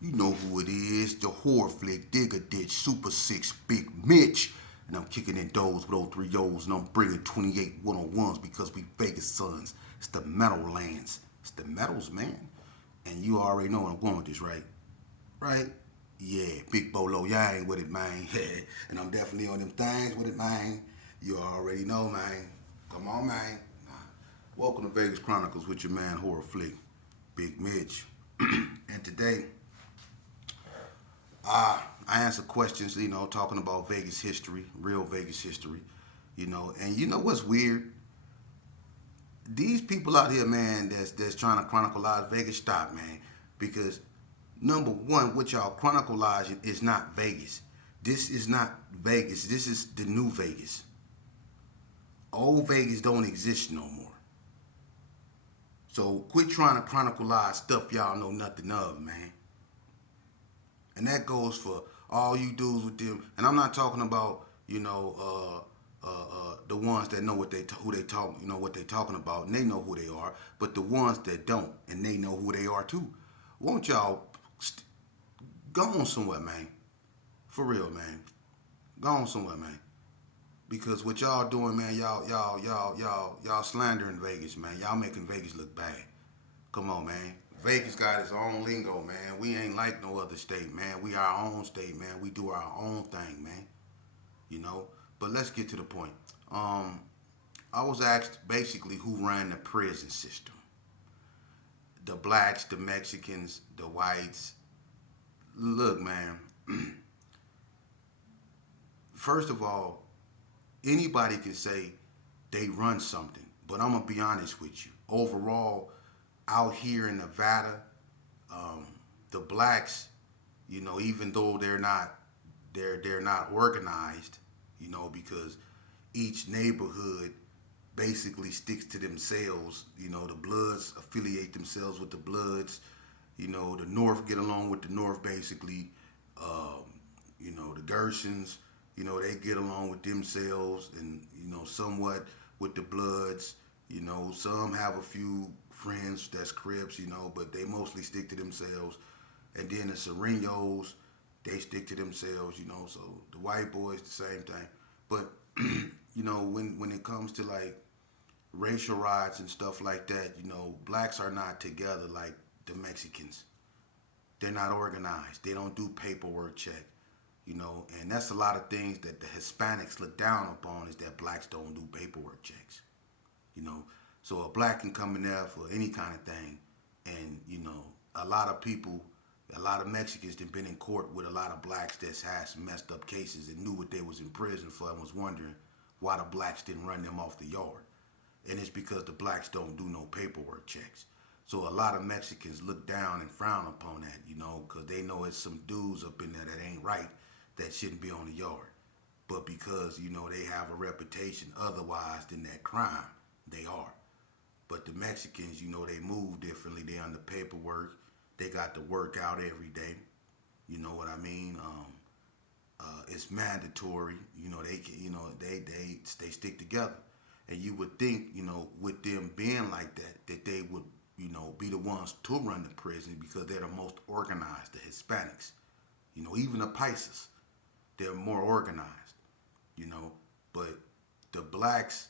You know who it is, the horror flick, digger ditch, super six, big Mitch. And I'm kicking in doors with old three O's and I'm bringing 28 one-on-ones because we Vegas sons. It's the metal lands. It's the metals, man. And you already know where I'm going with this, right? Right? Yeah, big bolo, y'all ain't with it, man. And I'm definitely on them things with it, man. You already know, man. Come on, man. Welcome to Vegas Chronicles with your man, horror flick, Big Mitch. And today, I answer questions, talking about Vegas history, real Vegas history, And you know what's weird? These people out here, man, that's trying to chronicle Vegas, stop, man, because number one, what y'all chronicleizing is not Vegas. This is not Vegas. This is the new Vegas. Old Vegas don't exist no more. So quit trying to chronicle stuff y'all know nothing of, man. And that goes for all you dudes with them. And I'm not talking about the ones that know who they talk, what they talking about, and they know who they are. But the ones that don't, and they know who they are too. Won't y'all go on somewhere, man? For real, man. Go on somewhere, man. Because what y'all doing, man, y'all slandering Vegas, man. Y'all making Vegas look bad. Come on, man. Vegas got its own lingo, man. We ain't like no other state, man. We our own state, man. We do our own thing, man. You know. But let's get to the point. Um, I was asked basically who ran the prison system. The blacks, the Mexicans, the whites. Look, man. First of all, anybody can say they run something, but I'm gonna be honest with you. Overall, out here in Nevada, um, the blacks, even though they're not organized, because each neighborhood basically sticks to themselves. The Bloods affiliate themselves with the Bloods. The North get along with the North basically. Um, the Gersons, they get along with themselves and, somewhat with the Bloods. Some have a few friends that's Crips, but they mostly stick to themselves. And then the Serenos, they stick to themselves, so the white boys, the same thing. But, when it comes to like racial riots and stuff like that, blacks are not together like the Mexicans. They're not organized. They don't do paperwork check, and that's a lot of things that the Hispanics look down upon is that blacks don't do paperwork checks, you know. So a black can come in there for any kind of thing, and a lot of people, a lot of Mexicans that been in court with a lot of blacks that had some messed up cases and knew what they was in prison for and was wondering why the blacks didn't run them off the yard. And it's because the blacks don't do no paperwork checks. So a lot of Mexicans look down and frown upon that, because they know it's some dudes up in there that ain't right that shouldn't be on the yard. But because, they have a reputation otherwise than that crime, they are. But the Mexicans, they move differently. They on the paperwork. They got to work out every day. You know what I mean? It's mandatory. They can, they stick together. And you would think, with them being like that, that they would, be the ones to run the prison because they're the most organized. The Hispanics, even the Pisces, they're more organized. You know, but the blacks,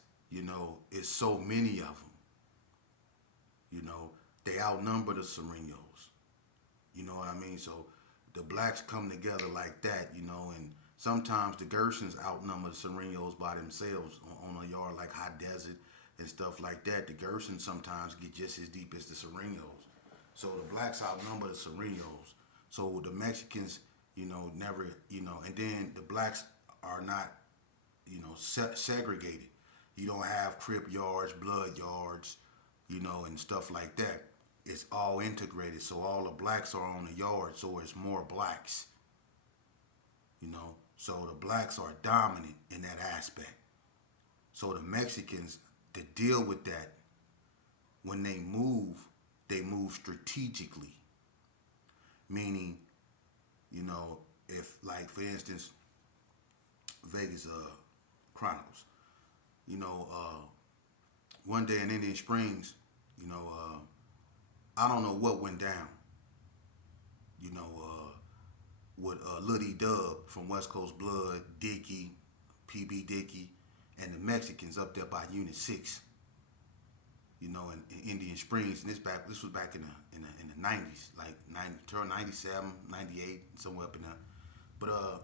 is so many of them. They outnumber the Serenos. You know what I mean? So the blacks come together like that, and sometimes the Gersons outnumber the Serenos by themselves on a yard like High Desert and stuff like that. The Gersons sometimes get just as deep as the Serenos. So the blacks outnumber the Serenos. So the Mexicans, never, and then the blacks are not, segregated. You don't have Crip yards, Blood yards, and stuff like that. It's all integrated. So all the blacks are on the yard. So it's more blacks, So the blacks are dominant in that aspect. So the Mexicans, to deal with that, when they move strategically. Meaning, if like for instance, Vegas Chronicles, one day in Indian Springs, I don't know what went down, You know, with Lil D Dub from West Coast Blood, Dicky, PB Dicky, and the Mexicans up there by Unit 6. You know, in Indian Springs, and this was back in the 90s, like 97, 98, somewhere up in there. But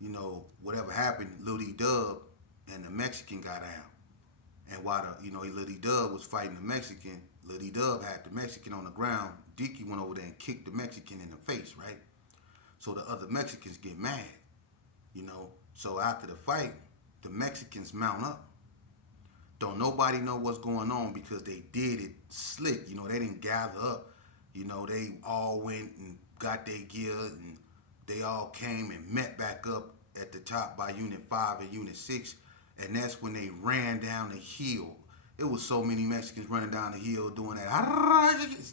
you know, whatever happened, Lil D Dub and the Mexican got out. And while Lil D Dub was fighting the Mexican, Lil D Dub had the Mexican on the ground. Dicky went over there and kicked the Mexican in the face, right? So the other Mexicans get mad, you know. So after the fight, the Mexicans mount up. Don't nobody know what's going on because they did it slick. You know, they didn't gather up. You know, they all went and got their gear and they all came and met back up at the top by Unit 5 and Unit 6. And that's when they ran down the hill. It was so many Mexicans running down the hill doing that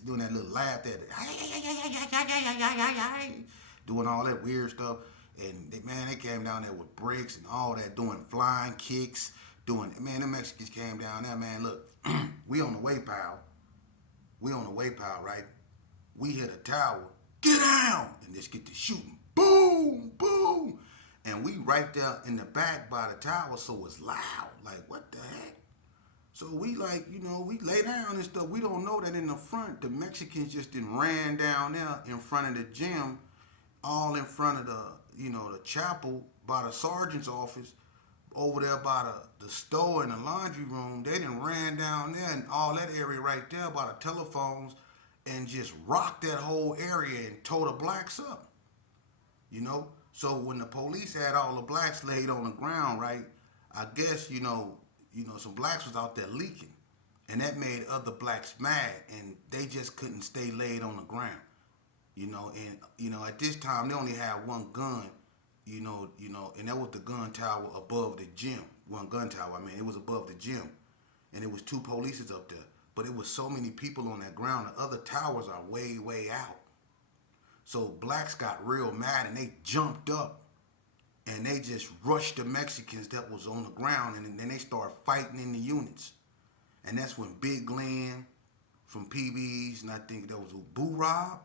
little laugh, doing all that weird stuff. And they came down there with bricks and all that, doing flying kicks, the Mexicans came down there, man. Look, we on the way, pal. Right? We hit a tower. Get down! And just get to shooting. Boom, boom. And we right there in the back by the tower, so it's loud. Like, what the heck? So we we lay down and stuff. We don't know that in the front, the Mexicans just done ran down there in front of the gym, all in front of the chapel by the sergeant's office, over there by the store and the laundry room. They done ran down there and all that area right there by the telephones and just rocked that whole area and tore the blacks up. You know? So when the police had all the blacks laid on the ground, right, I guess, some blacks was out there leaking. And that made other blacks mad and they just couldn't stay laid on the ground. At this time they only had one gun, and that was the gun tower above the gym. One gun tower, it was above the gym. And it was two polices up there. But it was so many people on that ground, the other towers are way, way out. So blacks got real mad and they jumped up and they just rushed the Mexicans that was on the ground, and then they started fighting in the units. And that's when Big Glenn from PB's, and I think that was Boo Rob,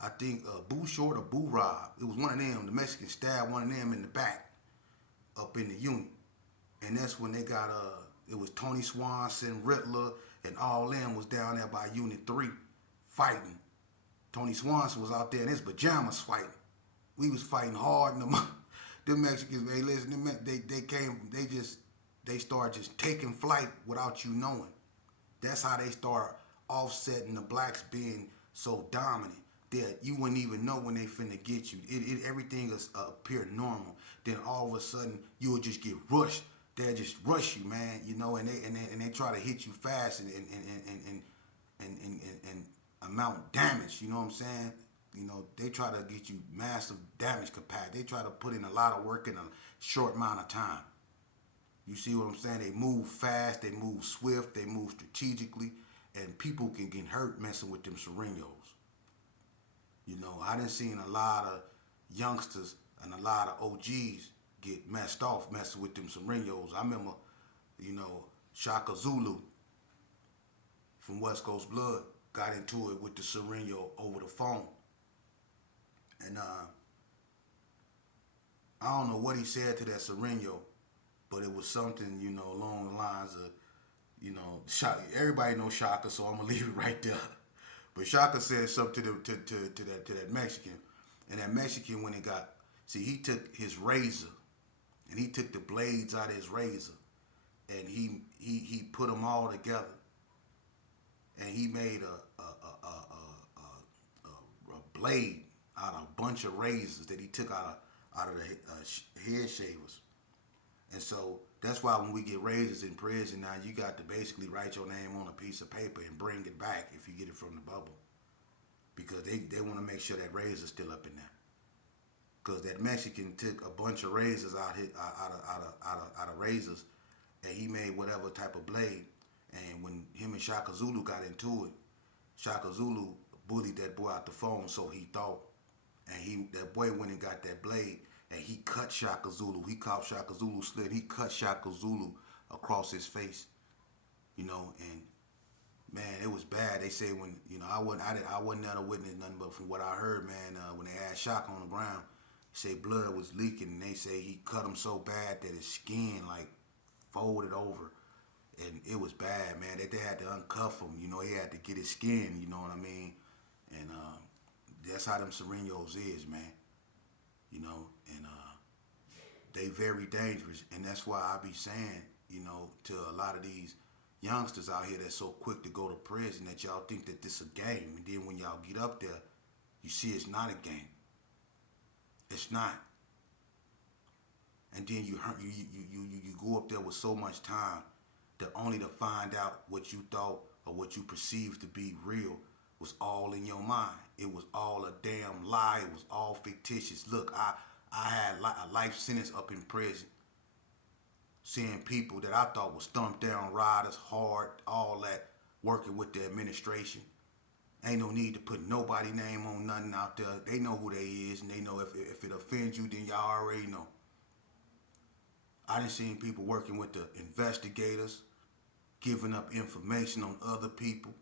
I think Boo Short or Boo Rob. It was one of them. The Mexicans stabbed one of them in the back up in the unit. And that's when they got, it was Tony Swanson, Riddler, and all them was down there by Unit 3 fighting. Tony Swanson was out there in his pajamas fighting. We was fighting hard. And the Mexicans, hey, listen, they started just taking flight without you knowing. That's how they start offsetting the blacks being so dominant that you wouldn't even know when they finna get you. Everything is appear normal. Then all of a sudden you would just get rushed. They'll just rush you, man. And they try to hit you fast and amount damage. You know what I'm saying? They try to get you massive damage capacity. They try to put in a lot of work in a short amount of time. You see what I'm saying? They move fast, they move swift, they move strategically, and people can get hurt messing with them syringos. I done seen a lot of youngsters and a lot of OGs get messed off messing with them syringos. I remember, Shaka Zulu from West Coast Blood got into it with the syringo over the phone. And I don't know what he said to that syringo, but it was something, along the lines of, Shaka. Everybody knows Shaka, so I'm gonna leave it right there. But Shaka said something to that Mexican, and that Mexican he took his razor, and he took the blades out of his razor, and he put them all together, and he made a blade out of a bunch of razors that he took out of the head shavers. And so that's why when we get razors in prison now, you got to basically write your name on a piece of paper and bring it back if you get it from the bubble, because they want to make sure that razor's still up in there. Because that Mexican took a bunch of razors out of razors, and he made whatever type of blade. And when him and Shaka Zulu got into it, Shaka Zulu bullied that boy out the phone, so he thought. And that boy went and got that blade, and he cut Shaka Zulu. He caught Shaka Zulu slit. He cut Shaka Zulu across his face, and Man, it was bad. They say when I wasn't there to witness nothing, but from what I heard, man, when they had Shock on the ground, they say blood was leaking, and they say he cut him so bad that his skin like folded over, and it was bad, man. That they had to uncuff him. He had to get his skin. You know what I mean? And that's how them Serenos is, man. And they very dangerous, and that's why I be saying, to a lot of these youngsters out here that's so quick to go to prison that y'all think that this a game, and then when y'all get up there, you see it's not a game. It's not. And then you go up there with so much time that only to find out what you thought or what you perceived to be real was all in your mind. It was all a damn lie. It was all fictitious. Look, I had a life sentence up in prison, seeing people that I thought was thumped down riders, hard, all that, working with the administration. Ain't no need to put nobody name on nothing out there. They know who they is, and they know if it offends you, then y'all already know. I done seen people working with the investigators, giving up information on other people.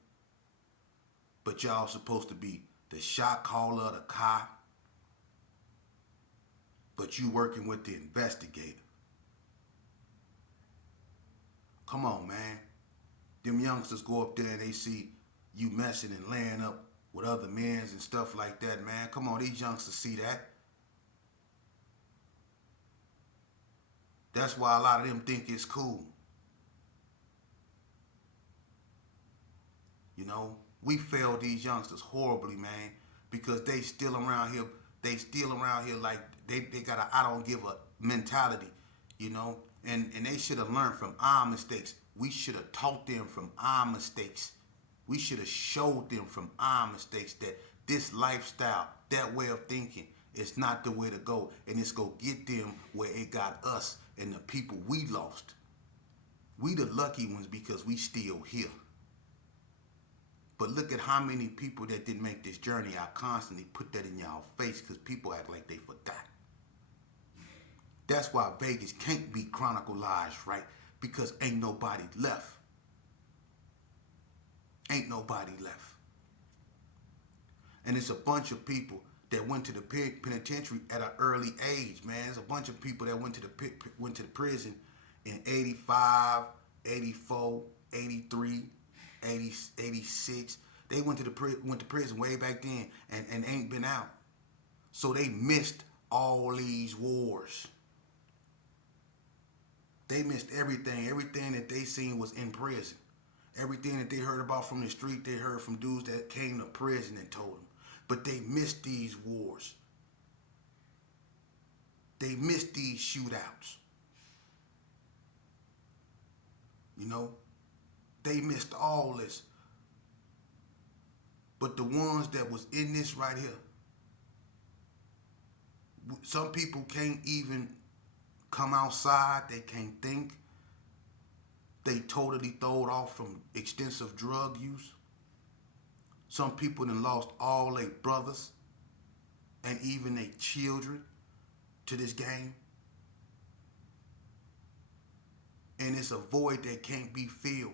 But y'all supposed to be the shot caller of the cop. But you working with the investigator. Come on, man. Them youngsters go up there and they see you messing and laying up with other men's and stuff like that, man. Come on, these youngsters see that. That's why a lot of them think it's cool. We failed these youngsters horribly, man, because they still around here. They still around here like they got a I don't give a mentality, and they should have learned from our mistakes. We should have taught them from our mistakes. We should have showed them from our mistakes that this lifestyle, that way of thinking, is not the way to go, and it's gonna get them where it got us and the people we lost. We the lucky ones because we still here. But look at how many people that didn't make this journey. I constantly put that in y'all face because people act like they forgot. That's why Vegas can't be chronicalized, right? Because ain't nobody left. Ain't nobody left. And it's a bunch of people that went to the penitentiary at an early age, man. There's a bunch of people that went to the prison in 85, 84, 83, 80, 86. They went to prison way back then and ain't been out. So they missed all these wars. They missed everything. Everything that they seen was in prison. Everything that they heard about from the street, they heard from dudes that came to prison and told them. But they missed these wars. They missed these shootouts. They missed all this. But the ones that was in this right here, some people can't even come outside. They can't think. They totally throwed off from extensive drug use. Some people done lost all their brothers and even their children to this game. And it's a void that can't be filled.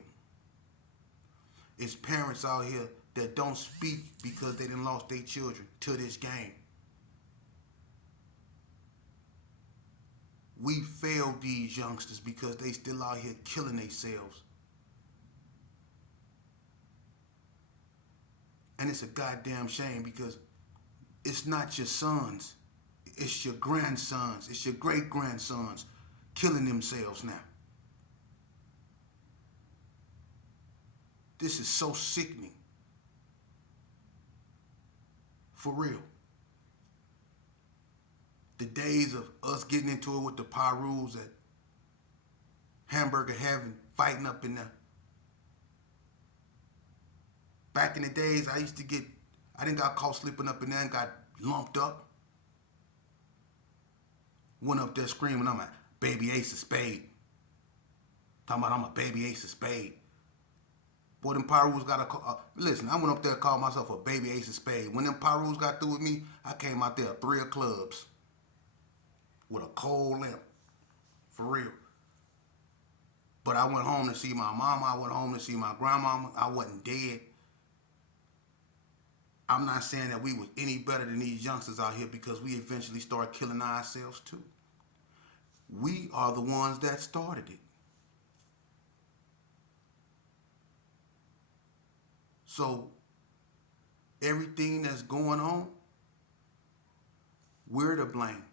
It's parents out here that don't speak because they done lost their children to this game. We failed these youngsters because they still out here killing themselves. And it's a goddamn shame because it's not your sons. It's your grandsons. It's your great-grandsons killing themselves now. This is so sickening. For real. The days of us getting into it with the Pyrus at Hamburger Heaven, fighting up in there. Back in the days, I didn't got caught slipping up in there and got lumped up. Went up there screaming, I'm a baby ace of spade. Talking about I'm a baby ace of spade. Boy, them Pyrus got listen, I went up there and called myself a baby ace of spade. When them Pyrus got through with me, I came out there 3 of clubs with a cold lamp. For real. But I went home to see my mama. I went home to see my grandmama. I wasn't dead. I'm not saying that we was any better than these youngsters out here because we eventually started killing ourselves too. We are the ones that started it. So everything that's going on, we're to blame.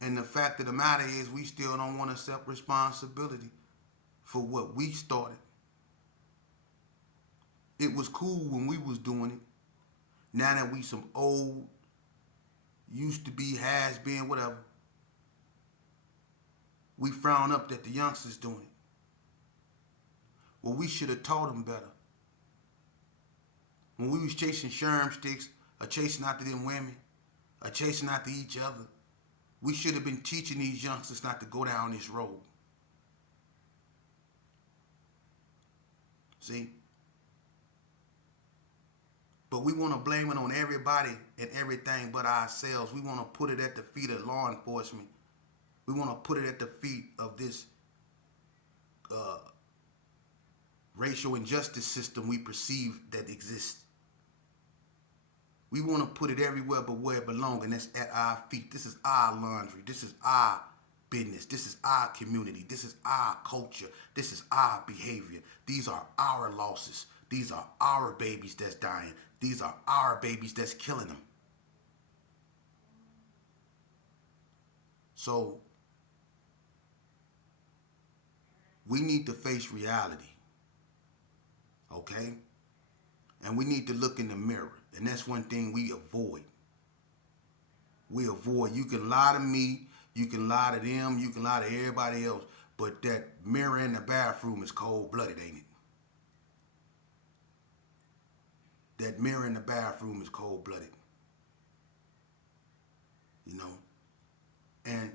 And the fact of the matter is we still don't want to accept responsibility for what we started. It was cool when we was doing it. Now that we some old, used to be, has been, whatever, we frown up that the youngsters doing it. Well, we should have taught them better. When we was chasing sherm sticks, or chasing after them women, or chasing after each other, we should have been teaching these youngsters not to go down this road. See? But we want to blame it on everybody and everything but ourselves. We want to put it at the feet of law enforcement. We want to put it at the feet of this racial injustice system we perceive that exists. We want to put it everywhere but where it belongs, and that's at our feet. This is our laundry. This is our business. This is our community. This is our culture. This is our behavior. These are our losses. These are our babies that's dying. These are our babies that's killing them. So we need to face reality, okay? And we need to look in the mirror. And that's one thing we avoid. We avoid. You can lie to me. You can lie to them. You can lie to everybody else. But that mirror in the bathroom is cold-blooded, ain't it? That mirror in the bathroom is cold-blooded. You know? And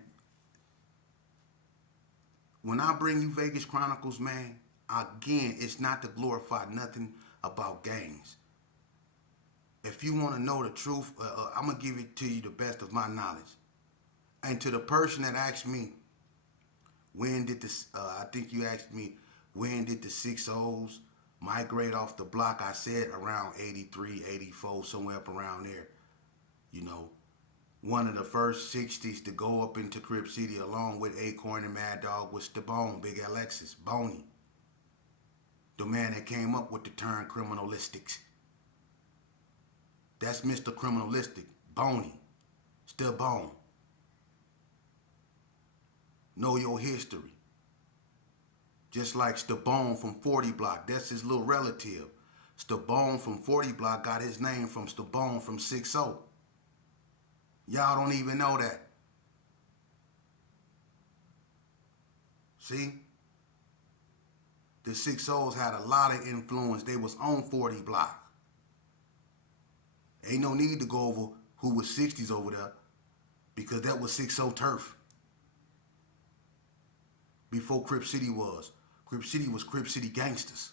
when I bring you Vegas Chronicles, man, again, it's not to glorify nothing about gangs. If you want to know the truth, I'm going to give it to you the best of my knowledge. And to the person that asked me, when did this, I think you asked me, when did the 6-0s migrate off the block? I said around 83, 84, somewhere up around there. You know, one of the first 60s to go up into Crip City along with Acorn and Mad Dog was Stabone, Big Alexis, Boney. The man that came up with the term criminalistics. That's Mr. Criminalistic, Boney, Stabone. Know your history. Just like Stabone from 40 Block, that's his little relative. Stabone from 40 Block got his name from Stabone from 6-0. Y'all don't even know that. See? The 6-0s had a lot of influence. They was on 40 Block. Ain't no need to go over who was 60s over there because that was 6-0 turf. Before Crip City was. Crip City was Crip City gangsters.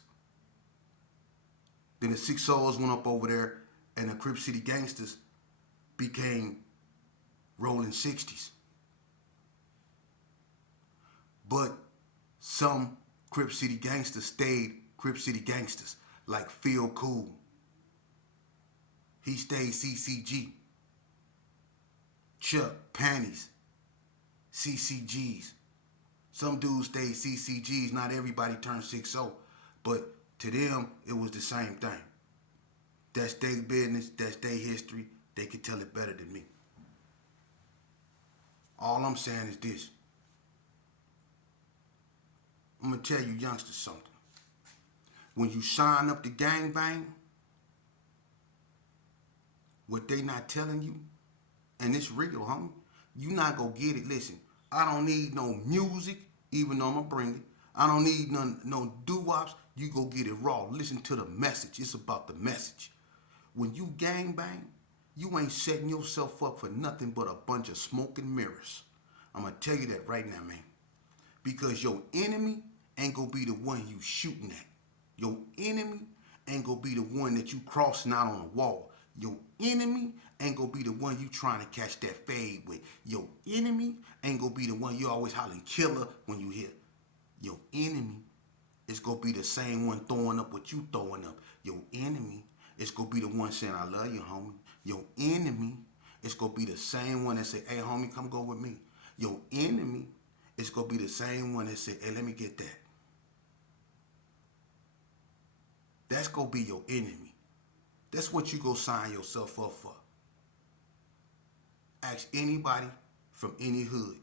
Then the 6-0s went up over there and the Crip City gangsters became rolling 60s. But some Crip City gangsters stayed Crip City gangsters, like Phil Cool. He stayed CCG. Chuck, Panties, CCGs. Some dudes stayed CCGs. Not everybody turned 6-0. But to them, it was the same thing. That's their business. That's their history. They could tell it better than me. All I'm saying is this. I'm going to tell you youngsters something. When you sign up to gangbang, what they not telling you, and it's real, homie, you not going to get it. Listen, I don't need no music, even though I'm going to bring it. I don't need no doo-wops. You go get it raw. Listen to the message. It's about the message. When you gangbang, you ain't setting yourself up for nothing but a bunch of smoke and mirrors. I'm going to tell you that right now, man. Because your enemy ain't going to be the one you shooting at. Your enemy ain't going to be the one that you crossing out on the wall. Your enemy ain't gonna be the one you trying to catch that fade with. Your enemy ain't gonna be the one you always hollering killer when you hear. Your enemy is gonna be the same one throwing up what you throwing up. Your enemy is gonna be the one saying, I love you, homie. Your enemy is gonna be the same one that say, hey, homie, come go with me. Your enemy is gonna be the same one that say, hey, let me get that. That's gonna be your enemy. That's what you go sign yourself up for. Ask anybody from any hood.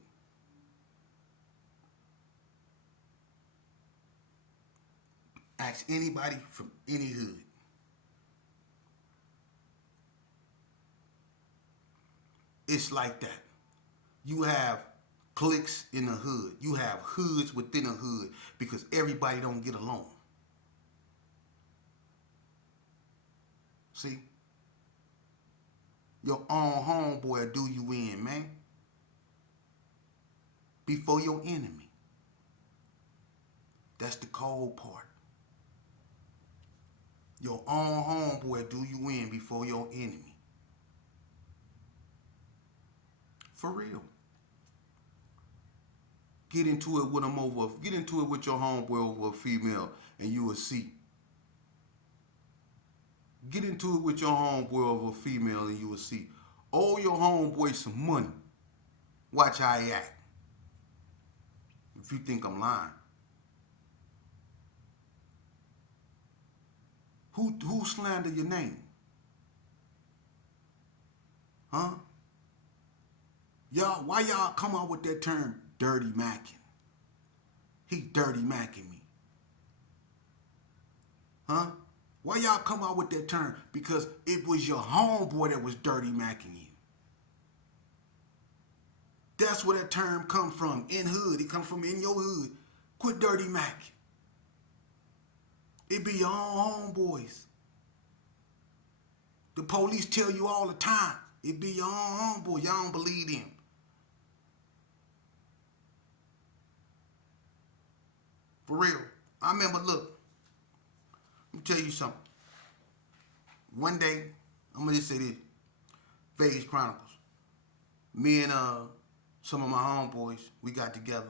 Ask anybody from any hood. It's like that. You have cliques in the hood. You have hoods within a hood because everybody don't get along. See? Your own homeboy will do you in, man. Before your enemy. That's the cold part. Your own homeboy will do you in before your enemy. For real. Get into it with your homeboy over a female and you will see. Get into it with your homeboy over a female and you will see. Owe your homeboy some money. Watch how he act. If you think I'm lying. Who slander your name? Huh? Y'all, why y'all come out with that term dirty macking? He dirty macking me. Huh? Why y'all come out with that term? Because it was your homeboy that was dirty macking you. That's where that term come from. In hood. It come from in your hood. Quit dirty macking. It be your own homeboys. The police tell you all the time. It be your own homeboy. Y'all don't believe them. For real. I remember, look. Let me tell you something. One day, I'm going to just say this. Vegas Chronicles. Me and some of my homeboys, we got together.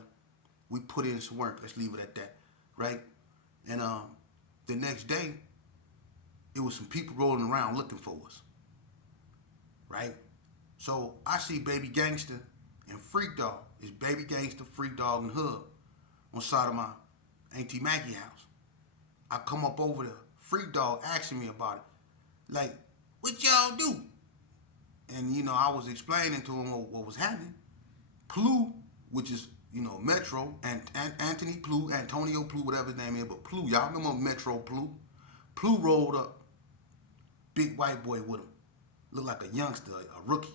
We put in some work. Let's leave it at that. Right? And the next day, it was some people rolling around looking for us. Right? So I see Baby Gangster and Freak Dog. It's Baby Gangster, Freak Dog, and Hub on the side of my Auntie Maggie house. I come up over there. Freak Dog asking me about it. Like, what y'all do? And, I was explaining to him what was happening. Plu, which is, Metro, and Anthony Plu, Antonio Plu, whatever his name is, but Plu, y'all remember Metro Plu? Plu rolled up. Big white boy with him. Looked like a youngster, a rookie.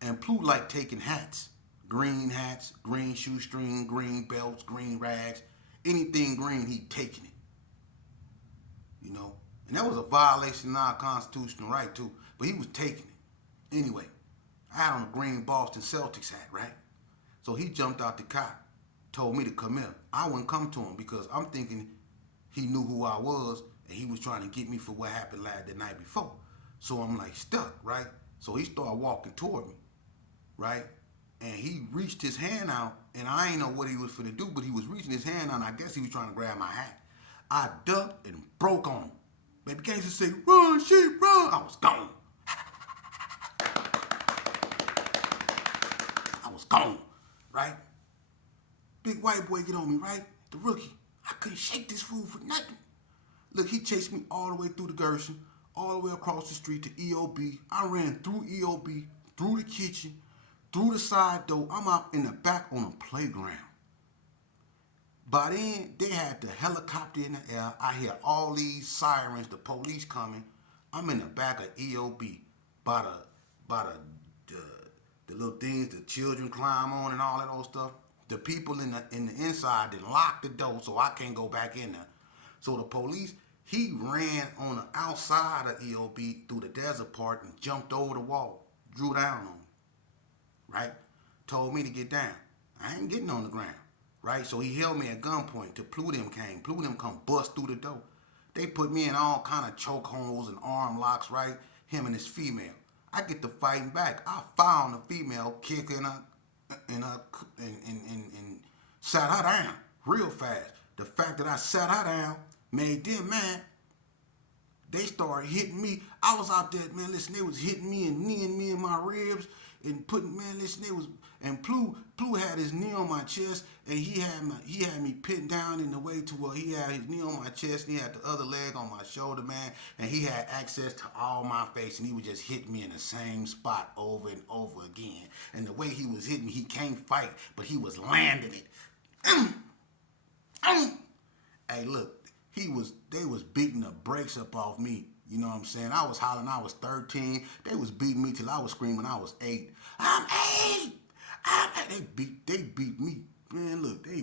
And Plu liked taking hats. Green hats, green shoestring, green belts, green rags. Anything green, he taking it. And that was a violation of our constitutional right, too. But he was taking it. Anyway, I had on a green Boston Celtics hat, right? So he jumped out the car, told me to come in. I wouldn't come to him because I'm thinking he knew who I was and he was trying to get me for what happened the night before. So I'm like stuck, right? So he started walking toward me, right? And he reached his hand out, and I ain't know what he was finna do, but he was reaching his hand out, and I guess he was trying to grab my hat. I ducked and broke on him. Baby Gangster said, run, sheep, run. I was gone. I was gone, right? Big white boy get on me, right? The rookie. I couldn't shake this fool for nothing. Look, he chased me all the way through the Gerson, all the way across the street to EOB. I ran through EOB, through the kitchen, through the side door. I'm out in the back on a playground. By then, they had the helicopter in the air. I hear all these sirens, the police coming. I'm in the back of EOB by the little things the children climb on and all that old stuff. The people in the inside didn't lock the door, so I can't go back in there. So the police, he ran on the outside of EOB through the desert part and jumped over the wall, drew down on me, right? Told me to get down. I ain't getting on the ground, right? So he held me at gunpoint till Plutum came. Plutum come bust through the door. They put me in all kind of chokeholds and arm locks, right? Him and his female. I get to fighting back. I found a female kicking her and sat her down real fast. The fact that I sat her down made them mad. They started hitting me. I was out there, man. Listen, they was hitting me and kneeing me in my ribs and putting, man. Listen, they was, and Plu had his knee on my chest and he had me pinned down in the way to where he had his knee on my chest and he had the other leg on my shoulder, man. And he had access to all my face and he would just hit me in the same spot over and over again. And the way he was hitting me, he can't fight, but he was landing it. Hey, look. They was beating the brakes up off me. You know what I'm saying? I was hollering, I was 13. They was beating me till I was screaming I was 8. I'm 8! They beat me. Man, look, they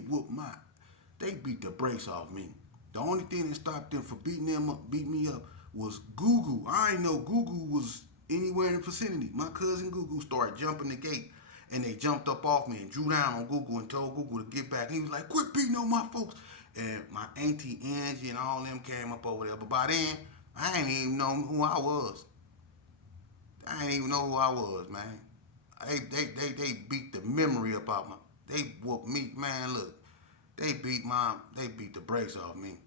beat the brakes off me. The only thing that stopped them from beating me up was Gugu. I ain't know Gugu was anywhere in the vicinity. My cousin Gugu started jumping the gate. And they jumped up off me and drew down on Gugu and told Gugu to get back. And he was like, quit beating on my folks. And my auntie Angie and all them came up over there. But by then, I ain't even know who I was. I ain't even know who I was, man. They beat the memory up out my. They whooped me, man. Look, they beat the brakes off me.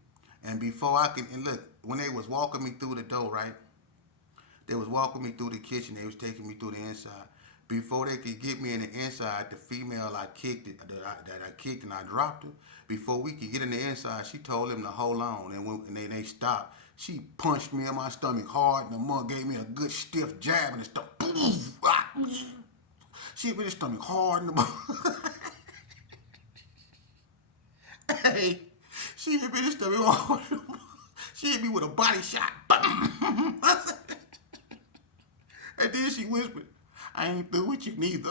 And before I can, and look, when they was walking me through the door, right? They was walking me through the kitchen. They was taking me through the inside. Before they could get me in the inside, the female I kicked and I dropped her. Before we could get in the inside, she told them to hold on, and they stopped. She punched me in my stomach hard, and the mug gave me a good stiff jab, and it started. She hit me in the stomach hard, and the mug. Hey, she hit me in the stomach hard. She hit me with a body shot. And then she whispered, I ain't through with you neither.